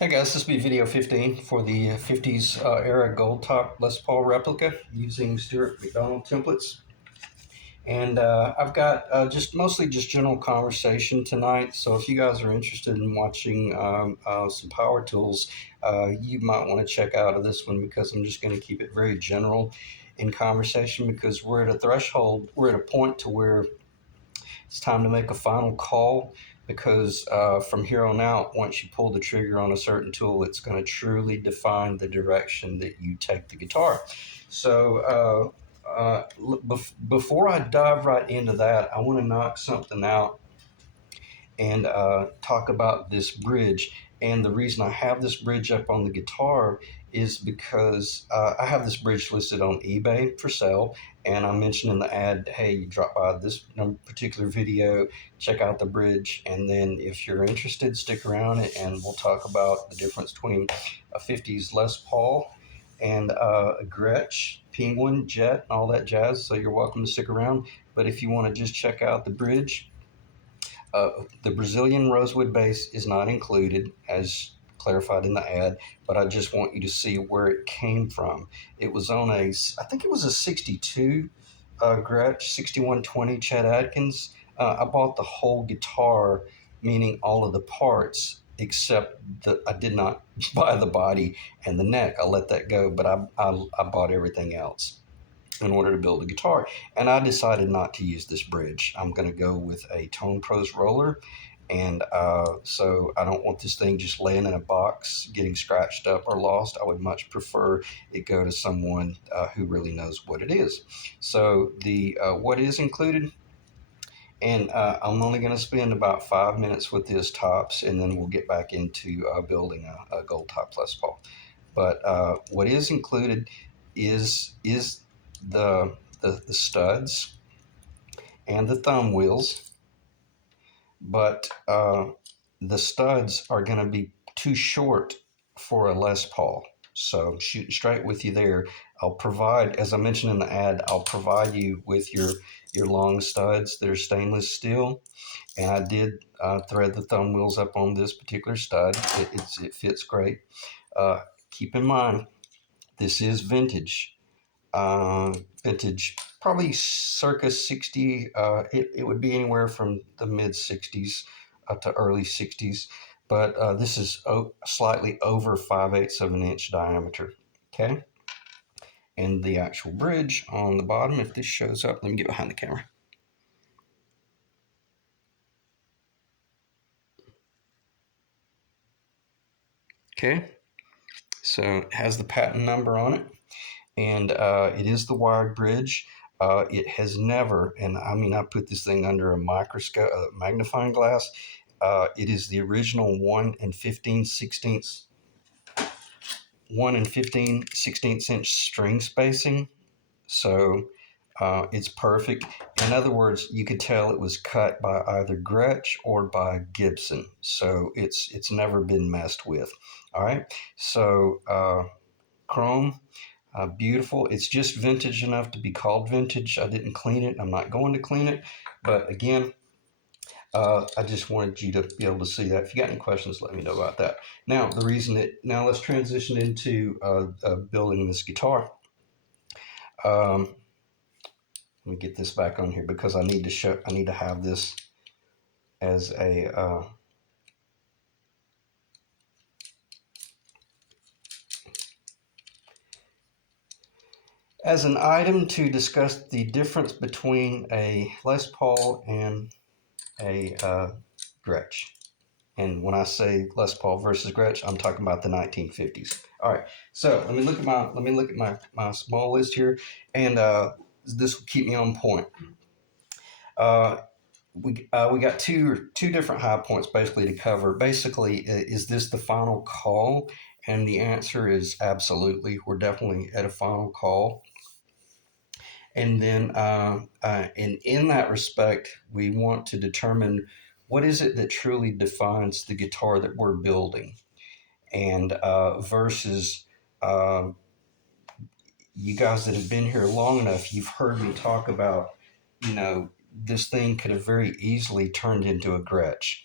Hey guys, this will be video 15 for the 50s era Goldtop Les Paul replica using Stuart McDonald templates. And I've got just mostly just general conversation tonight. So if you guys are interested in watching some power tools, you might want to check out of this one because I'm just going to keep it very general in conversation because we're at a threshold, we're at a point to where it's time to make a final call because from here on out, once you pull the trigger on a certain tool, it's going to truly define the direction that you take the guitar. So before I dive right into that, I want to knock something out and talk about this bridge. And the reason I have this bridge up on the guitar is because I have this bridge listed on eBay for sale. And I mentioned in the ad, hey, you drop by this particular video, check out the bridge. And then if you're interested, stick around and we'll talk about the difference between a 50s Les Paul and a Gretsch, Penguin, Jet, and all that jazz. So you're welcome to stick around. But if you want to just check out the bridge, the Brazilian rosewood base is not included, as clarified in the ad, but I just want you to see where it came from. It was on I think it was a 62 Gretsch 6120 Chet Atkins. I bought the whole guitar, meaning all of the parts, except that I did not buy the body and the neck. I let that go, but I bought everything else in order to build a guitar. And I decided not to use this bridge. I'm going to go with a Tone Pros roller. And so I don't want this thing just laying in a box, getting scratched up or lost. I would much prefer it go to someone who really knows what it is. So the what is included, and I'm only going to spend about 5 minutes with this tops, and then we'll get back into building a Goldtop Les Paul. But what is included is the studs and the thumb wheels, but the studs are going to be too short for a Les Paul. So shooting straight with you there, I'll provide, as I mentioned in the ad, I'll provide you with your long studs that are stainless steel, and I did thread the thumb wheels up on this particular stud. It fits great. Keep in mind, this is vintage. Vintage, probably circa 60. It would be anywhere from the mid 60s to early 60s, but this is slightly over 5/8 of an inch diameter. Okay, and the actual bridge on the bottom, if this shows up, let me get behind the camera. Okay, so it has the patent number on it, and it is the wired bridge. It has never, and I mean, I put this thing under a microscope, magnifying glass. It is the original 1 and 15/16 inch string spacing. So it's perfect. In other words, you could tell it was cut by either Gretsch or by Gibson. So it's never been messed with. All right. So chrome, beautiful. It's just vintage enough to be called vintage. I didn't clean it. I'm not going to clean it. But again, I just wanted you to be able to see that. If you got any questions, let me know about that. Now, now let's transition into building this guitar. Um, Let me get this back on here because I need to have this as as an item to discuss the difference between a Les Paul and a Gretsch. And when I say Les Paul versus Gretsch, I'm talking about the 1950s. All right, so let me look at my small list here, and this will keep me on point. Uh, we got two different high points basically to cover. Basically, is this the final call? And the answer is absolutely. We're definitely at a final call. And then, in that respect, we want to determine what is it that truly defines the guitar that we're building, and versus you guys that have been here long enough, you've heard me talk about, this thing could have very easily turned into a Gretsch.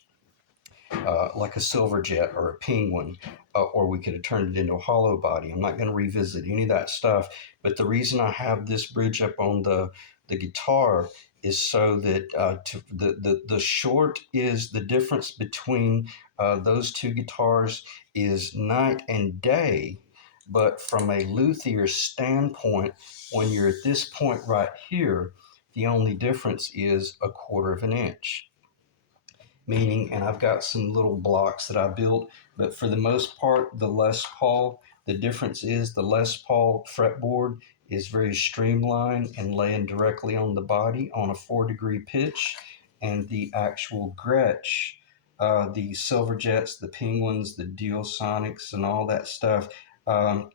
like a Silverjet or a Penguin, or we could have turned it into a hollow body. I'm not going to revisit any of that stuff, but the reason I have this bridge up on the guitar is so that the short is the difference between those two guitars is night and day. But from a luthier standpoint, when you're at this point right here, the only difference is a quarter of an inch. Meaning, and I've got some little blocks that I built, but for the most part, the Les Paul, the difference is the Les Paul fretboard is very streamlined and laying directly on the body on a 4-degree pitch, and the actual Gretsch, the Silverjets, the Penguins, the Duosonics, and all that stuff, um,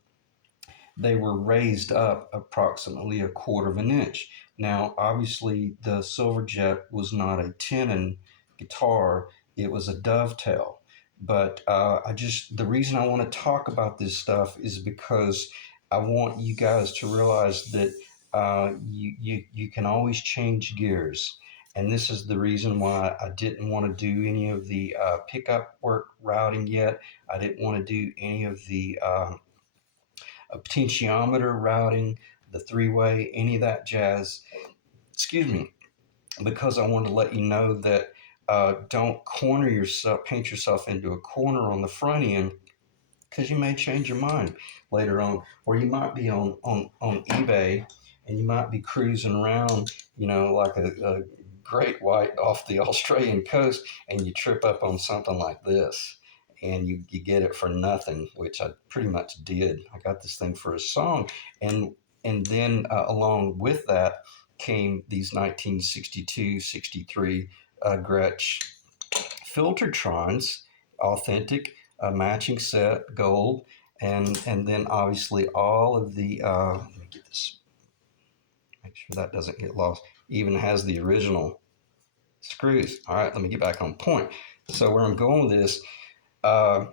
they were raised up approximately a quarter of an inch. Now, obviously, the Silverjet was not a tenon guitar, it was a dovetail. But the reason I want to talk about this stuff is because I want you guys to realize that you can always change gears. And this is the reason why I didn't want to do any of the pickup work routing yet. I didn't want to do any of the potentiometer routing, the three-way, any of that jazz. Excuse me, because I wanted to let you know that don't corner yourself, paint yourself into a corner on the front end, because you may change your mind later on, or you might be on eBay and you might be cruising around, like a great white off the Australian coast, and you trip up on something like this and you get it for nothing, which I pretty much did. I got this thing for a song, and then along with that came these 1962, 63 Gretsch Filtertrons, authentic, matching set, gold, and then obviously all of the let me get this, make sure that doesn't get lost. Even has the original screws. All right, let me get back on point. So where I'm going with this, uh,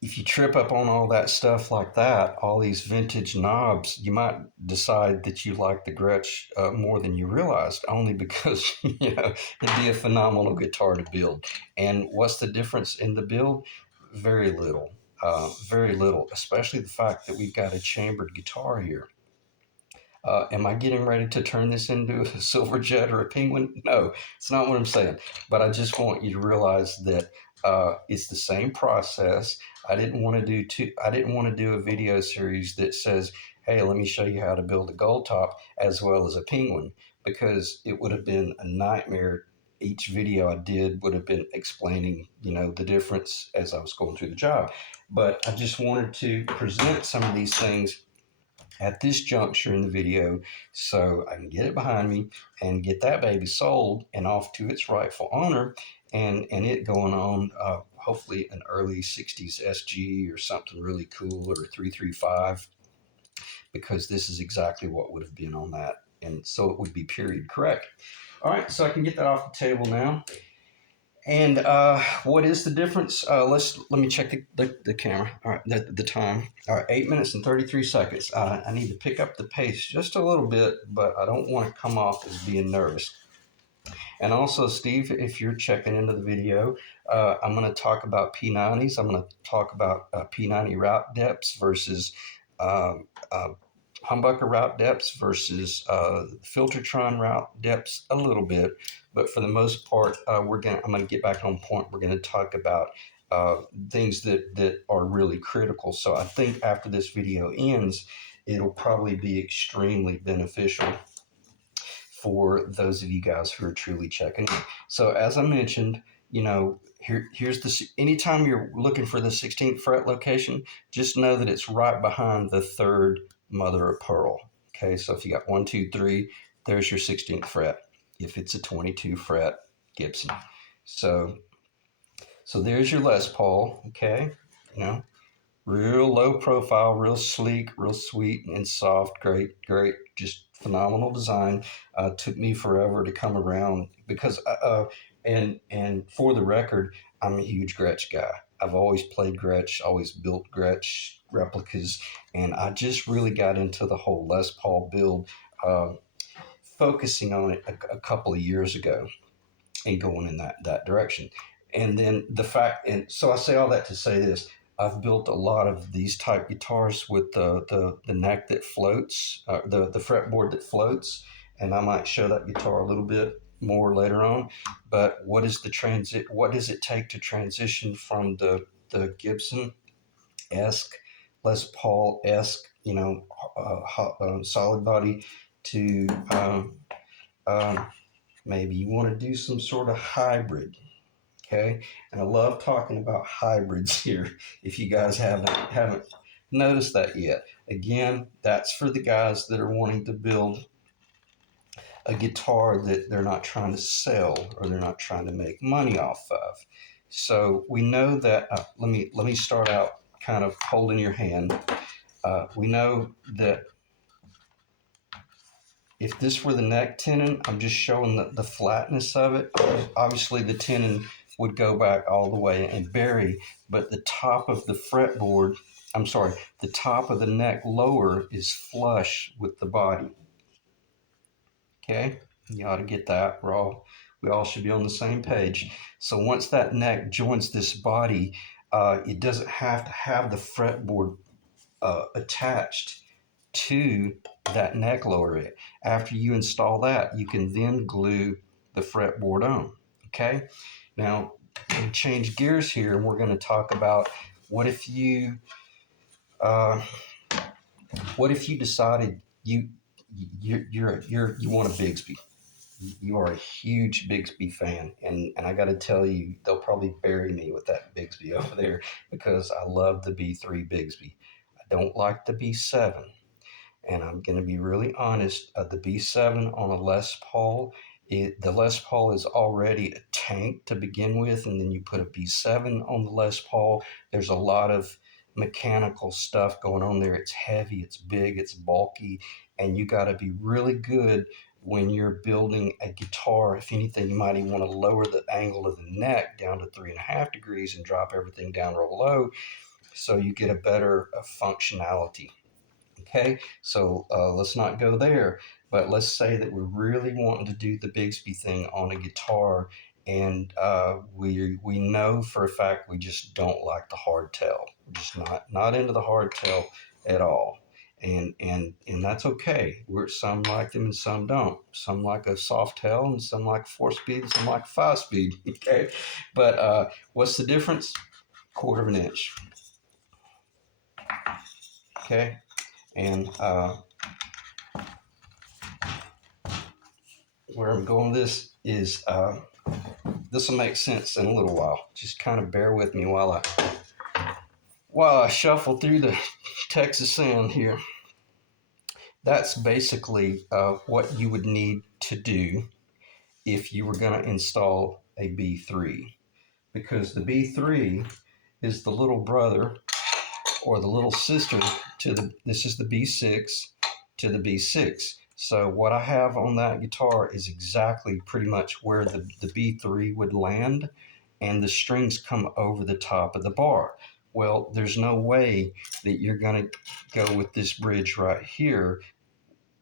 if you trip up on all that stuff like that, all these vintage knobs, you might decide that you like the Gretsch more than you realized, only because it'd be a phenomenal guitar to build. And what's the difference in the build? Very little, very little. Especially the fact that we've got a chambered guitar here. Am I getting ready to turn this into a Silverjet or a Penguin? No, it's not what I'm saying. But I just want you to realize that it's the same process. I didn't want to do I didn't want to do a video series that says, "Hey, let me show you how to build a Goldtop as well as a Penguin," because it would have been a nightmare. Each video I did would have been explaining, the difference as I was going through the job. But I just wanted to present some of these things at this juncture in the video so I can get it behind me and get that baby sold and off to its rightful owner, and it going on hopefully an early 60s SG or something really cool, or 335, because this is exactly what would have been on that, and so it would be period correct. All right, so I can get that off the table now. And what is the difference? Let me check the camera. All right, the time. All right, 8 minutes and 33 seconds. I need to pick up the pace just a little bit, but I don't want to come off as being nervous. And also, Steve, if you're checking into the video, I'm going to talk about P90s. I'm going to talk about P90 route depths versus uh, uh, humbucker route depths versus Filtertron route depths a little bit. But for the most part, I'm going to get back on point. We're going to talk about things that are really critical. So I think after this video ends, it'll probably be extremely beneficial for those of you guys who are truly checking in. So as I mentioned, here's the, anytime you're looking for the 16th fret location, just know that it's right behind the third mother of pearl. Okay, so if you got 1, 2, 3, there's your 16th fret. If it's a 22 fret Gibson, so there's your Les Paul. Okay, real low profile, real sleek, real sweet and soft. Great, just phenomenal design. Took me forever to come around because, and for the record, I'm a huge Gretsch guy. I've always played Gretsch, always built Gretsch replicas, and I just really got into the whole Les Paul build, focusing on it a couple of years ago and going in that direction. And then the fact, and so I say all that to say this: I've built a lot of these type guitars with the neck that floats, the fretboard that floats, and I might show that guitar a little bit more later on. But what is the transit? What does it take to transition from the Gibson esque, Les Paul esque, solid body to um, maybe you want to do some sort of hybrid. Okay, and I love talking about hybrids here. If you guys haven't noticed that yet, again, that's for the guys that are wanting to build a guitar that they're not trying to sell or they're not trying to make money off of. So we know that. Let me start out kind of holding your hand. We know that if this were the neck tenon, I'm just showing the flatness of it. Obviously, the tenon would go back all the way and bury, but the top of the fretboard, I'm sorry, the top of the neck lower is flush with the body. Okay, you ought to get that. We all should be on the same page. So once that neck joins this body, it doesn't have to have the fretboard attached to that neck lower. After you install that, you can then glue the fretboard on. Okay, now we change gears here, and we're going to talk about what if you uh, what if you decided you want a Bigsby. You are a huge Bigsby fan, and I got to tell you, they'll probably bury me with that Bigsby over there because I love the B3 Bigsby. I don't like the B7. And I'm going to be really honest. The B7 on a Les Paul, the Les Paul is already a tank to begin with, and then you put a B7 on the Les Paul. There's a lot of mechanical stuff going on there. It's heavy, it's big, it's bulky, and you got to be really good when you're building a guitar. If anything, you might even want to lower the angle of the neck down to 3.5 degrees and drop everything down real low so you get a better functionality. Okay, so let's not go there, but let's say that we're really wanting to do the Bigsby thing on a guitar, and we know for a fact we just don't like the hardtail. We're just not into the hardtail at all, and that's okay. Some like them and some don't. Some like a soft tail, and some like 4 speed, and some like 5 speed. Okay, but what's the difference? Quarter of an inch. Okay, and where I'm going with this is this will make sense in a little while. Just kind of bear with me while I shuffle through the Texas sound here. That's basically what you would need to do if you were going to install a B3, because the B3 is the little brother or the little sister to this is the B6 to the B6. So what I have on that guitar is exactly pretty much where the B3 would land, and the strings come over the top of the bar. Well, there's no way that you're going to go with this bridge right here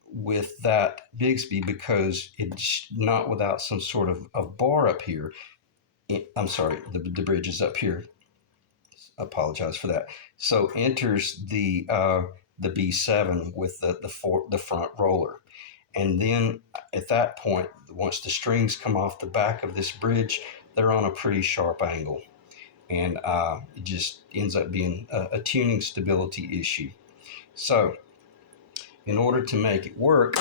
with that Bigsby, because it's not without some sort of bar up here. I'm sorry, the bridge is up here. Apologize for that. So enters the B7 with the front roller, and then at that point, once the strings come off the back of this bridge, they're on a pretty sharp angle, and it just ends up being a tuning stability issue. So, in order to make it work,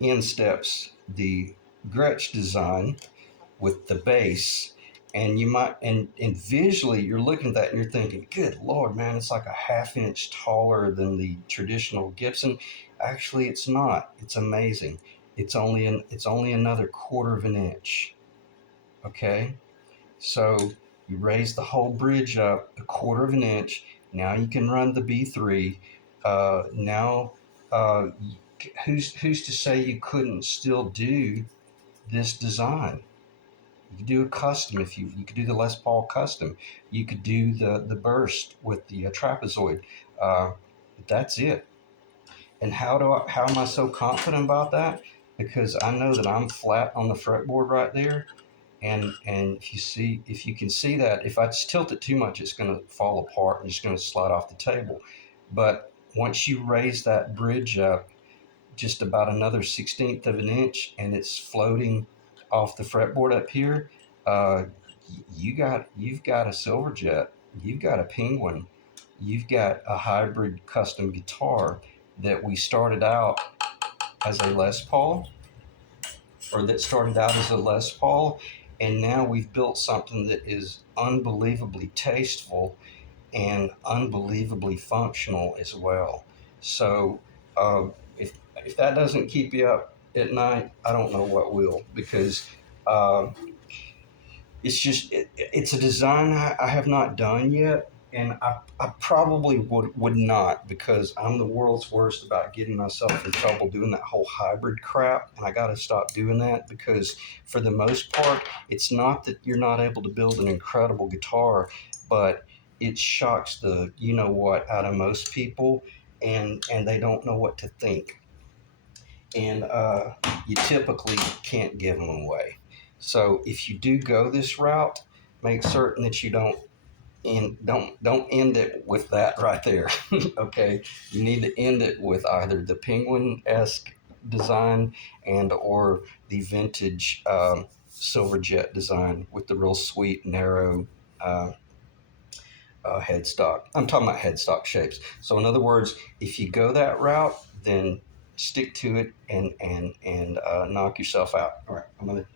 in steps the Gretsch design with the bass, and you might and visually you're looking at that and you're thinking, good lord, man, it's like a half-inch taller than the traditional Gibson. Actually, it's not. It's amazing. It's only another quarter of an inch. Okay, so you raise the whole bridge up a quarter of an inch. Now you can run the B3. Now uh, who's to say you couldn't still do this design? You could do a custom. If you could do the Les Paul custom. You could do the burst with the trapezoid. But that's it. And how am I so confident about that? because I know that I'm flat on the fretboard right there. And if you can see that, if I just tilt it too much, it's going to fall apart and it's going to slide off the table. But once you raise that bridge up just about another 16th of an inch and it's floating off the fretboard up here, uh, you've got a Silverjet, you've got a Penguin, you've got a hybrid custom guitar that we started out as a Les Paul, or that started out as a Les Paul, and now we've built something that is unbelievably tasteful and unbelievably functional as well. So uh, if if that doesn't keep you up at night, I don't know what will, because uh, it's a design I have not done yet, and I probably would not, because I'm the world's worst about getting myself in trouble doing that whole hybrid crap, and I got to stop doing that, because for the most part, it's not that you're not able to build an incredible guitar, but it shocks the you know what out of most people, and they don't know what to think, and you typically can't give them away. So if you do go this route, make certain that you don't end it with that right there. Okay, you need to end it with either the penguin-esque design and or the vintage Silverjet design with the real sweet narrow uh, headstock. I'm talking about headstock shapes. So in other words, if you go that route, then stick to it and knock yourself out. All right,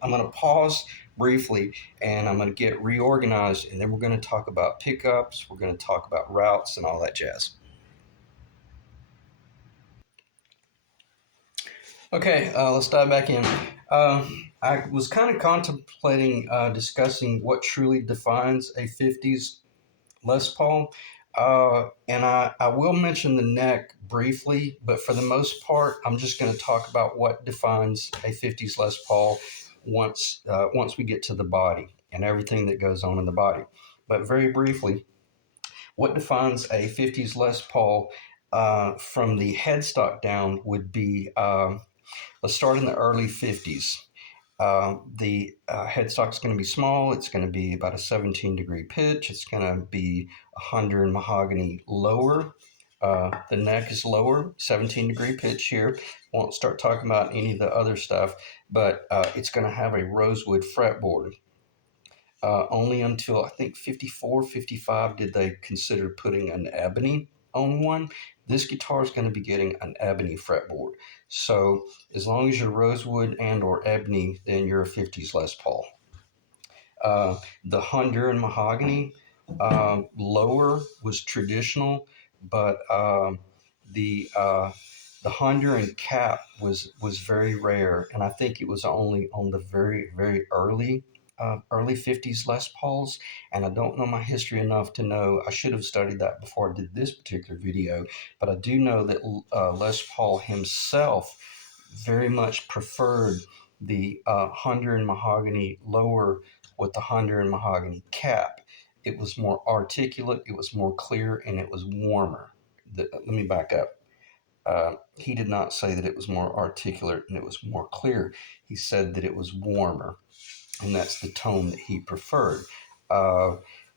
I'm gonna pause briefly and I'm gonna get reorganized, and then we're gonna talk about pickups. We're gonna talk about routes and all that jazz. Okay, let's dive back in. I was kind of contemplating discussing what truly defines a 50s Les Paul. And I will mention the neck briefly, but for the most part, I'm just going to talk about what defines a 50s Les Paul once we get to the body and everything that goes on in the body. But very briefly, what defines a 50s Les Paul from the headstock down would be let's start in the early 50s. The headstock is going to be small. It's going to be about a 17-degree pitch. It's going to be a Honduran mahogany lower. The neck is lower, 17-degree pitch here. Won't start talking about any of the other stuff, but it's going to have a rosewood fretboard. Only until I think 54, 55 did they consider putting an ebony on one. This guitar is going to be getting an ebony fretboard. So as long as you're rosewood and or ebony, then you're a 50s Les Paul. The Honduran mahogany lower was traditional, but the Honduran cap was very rare, and I think it was only on the very early 50s Les Pauls, and I don't know my history enough to know. I should have studied that before I did this particular video, but I do know that Les Paul himself very much preferred the Honduran mahogany lower with the Honduran mahogany cap. It was more articulate, it was more clear, and it was warmer. Let me back up. He did not say that it was more articulate and it was more clear. He said that it was warmer, and that's the tone that he preferred. Uh,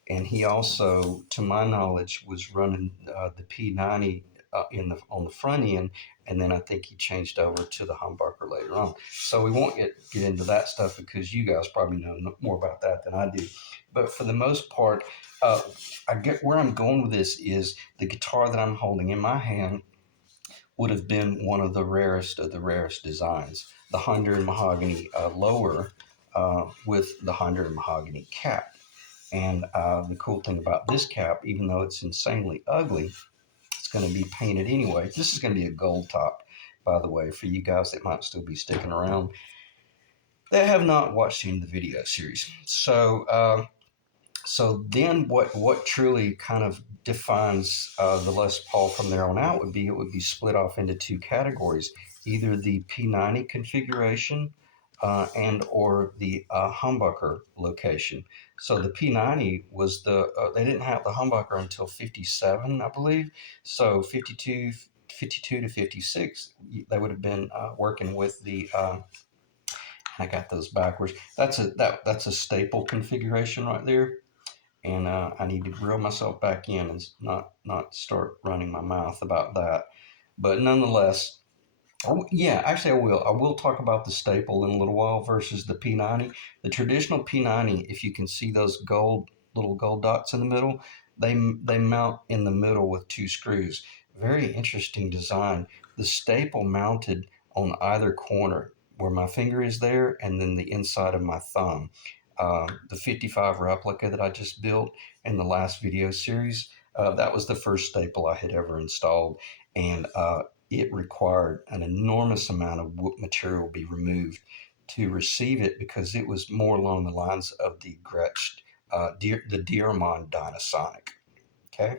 and he also, to my knowledge, was running the P90 in the on the front end, and then I think he changed over to the humbucker later on. So we won't get into that stuff because you guys probably know more about that than I do. But for the most part, uh, I get where I'm going with this is the guitar that I'm holding in my hand would have been one of the rarest designs. The Honduran mahogany lower with the Honduran mahogany cap. And the cool thing about this cap, even though it's insanely ugly, it's going to be painted anyway. This is going to be a gold top, by the way, for you guys that might still be sticking around that have not watched any of the video series. So then what truly kind of defines the Les Paul from there on out it would be split off into two categories, either the P90 configuration and or the humbucker location. So the P90 was they didn't have the humbucker until 57, I believe. So 52, 52 to 56, they would have been working with the. I got those backwards. That's a staple configuration right there, and I need to reel myself back in and not start running my mouth about that. But nonetheless, oh, yeah, actually, I will. I will talk about the staple in a little while versus the P90. The traditional P90, if you can see those little gold dots in the middle, they mount in the middle with two screws. Very interesting design. The staple mounted on either corner, where my finger is there, and then the inside of my thumb. The 55 replica that I just built in the last video series, that was the first staple I had ever installed, and it required an enormous amount of material be removed to receive it because it was more along the lines of the Gretsch, the Dearmond Dynasonic. Okay,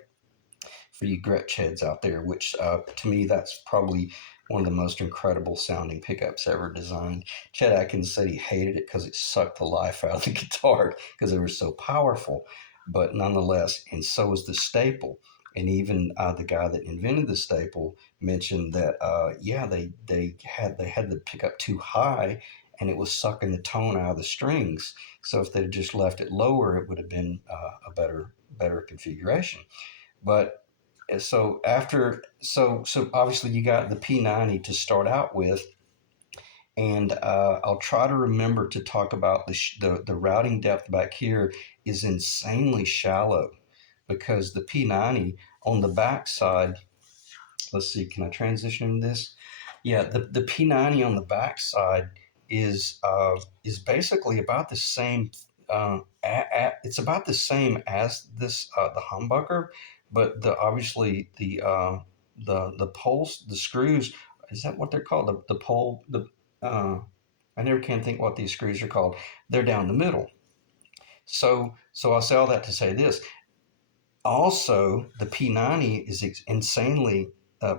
for you Gretsch heads out there, which to me that's probably one of the most incredible sounding pickups ever designed. Chet Atkins said he hated it because it sucked the life out of the guitar because they were so powerful, but nonetheless, and so was the staple. And even the guy that invented the staple mentioned that yeah, they had the pickup too high, and it was sucking the tone out of the strings. So if they'd just left it lower, it would have been a better configuration. But so obviously you got the P90 to start out with, and I'll try to remember to talk about the routing depth back here is insanely shallow because the P90 on the back side. Let's see, can I transition this? Yeah, the P90 on the back side is basically about the same. It's about the same as this the humbucker, but obviously the poles, the screws, is that what they're called? The pole, uh, I never can think what these screws are called. They're down the middle. So I say all that to say this. Also, the P90 is insanely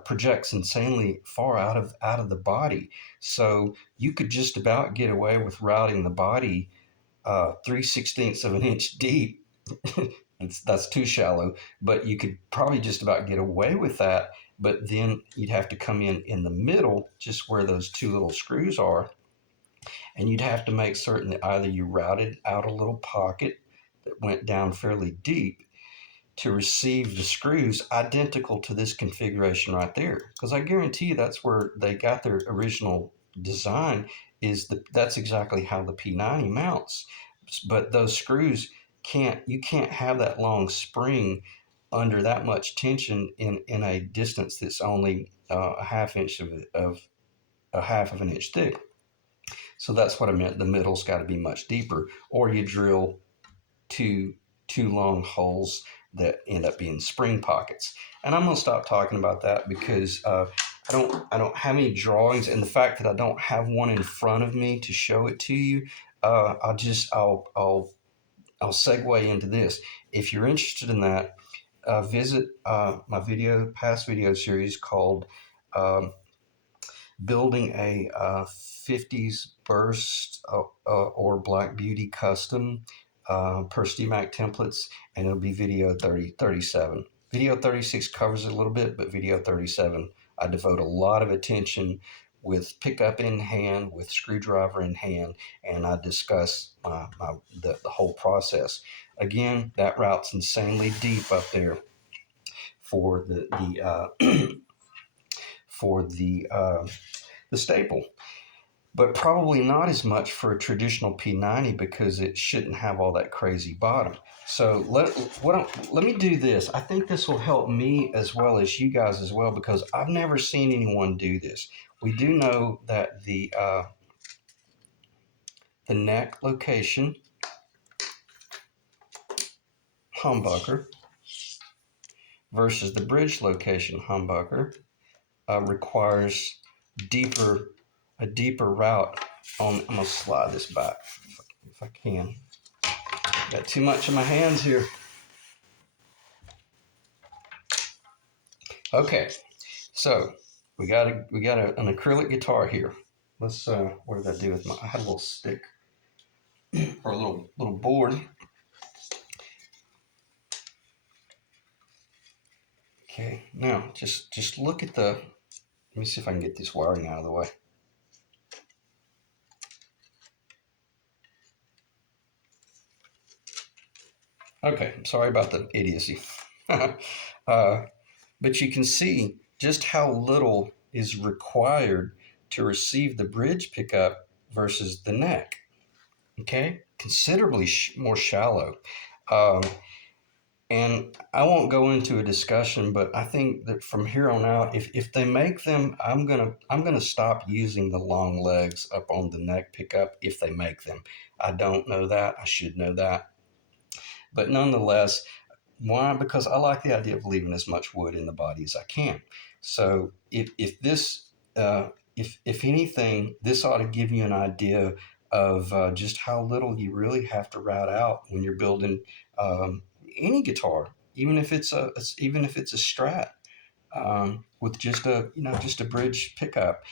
projects insanely far out of the body, so you could just about get away with routing the body 3/16 of an inch deep. That's too shallow, but you could probably just about get away with that. But then you'd have to come in the middle, just where those two little screws are, and you'd have to make certain that either you routed out a little pocket that went down fairly deep to receive the screws identical to this configuration right there, because I guarantee you that's where they got their original design. That's exactly how the P90 mounts, but those screws can't have that long spring under that much tension in a distance that's only a half inch of a half of an inch thick. So that's what I meant. The middle's got to be much deeper, or you drill two two long holes that end up being spring pockets. And I'm gonna stop talking about that because I don't have any drawings, and the fact that I don't have one in front of me to show it to you, I'll segue into this. If you're interested in that, visit my past video series called um, building a 50s burst or Black Beauty custom per StewMac templates, and it'll be video 37. Video 36 covers it a little bit, but video 37, I devote a lot of attention with pickup in hand, with screwdriver in hand, and I discuss the whole process. Again, that route's insanely deep up there for for the staple, but probably not as much for a traditional P90 because it shouldn't have all that crazy bottom. So let me do this. I think this will help me as well as you guys as well, because I've never seen anyone do this. We do know that the neck location humbucker versus the bridge location humbucker requires deeper a deeper route on. I'm gonna slide this back if I can. Got too much in my hands here. Okay, so we got an acrylic guitar here. Let's what did I do with my? I had a little stick or a little board. Okay, now just look at the. Let me see if I can get this wiring out of the way. Okay, sorry about the idiocy. But you can see just how little is required to receive the bridge pickup versus the neck. Okay, considerably more shallow. Um, and I won't go into a discussion, but I think that from here on out, if they make them, I'm gonna stop using the long legs up on the neck pickup if they make them. I don't know that. I should know that. But nonetheless, why? Because I like the idea of leaving as much wood in the body as I can. So if this if anything, this ought to give you an idea of just how little you really have to route out when you're building um, any guitar, even if it's a Strat with just a just a bridge pickup.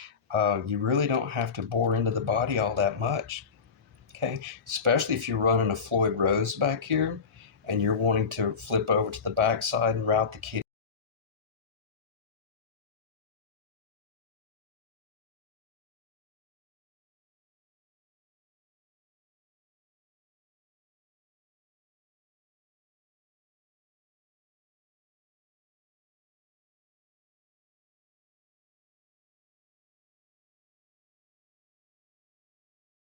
You really don't have to bore into the body all that much. Okay, especially if you're running a Floyd Rose back here and you're wanting to flip over to the backside and route the kit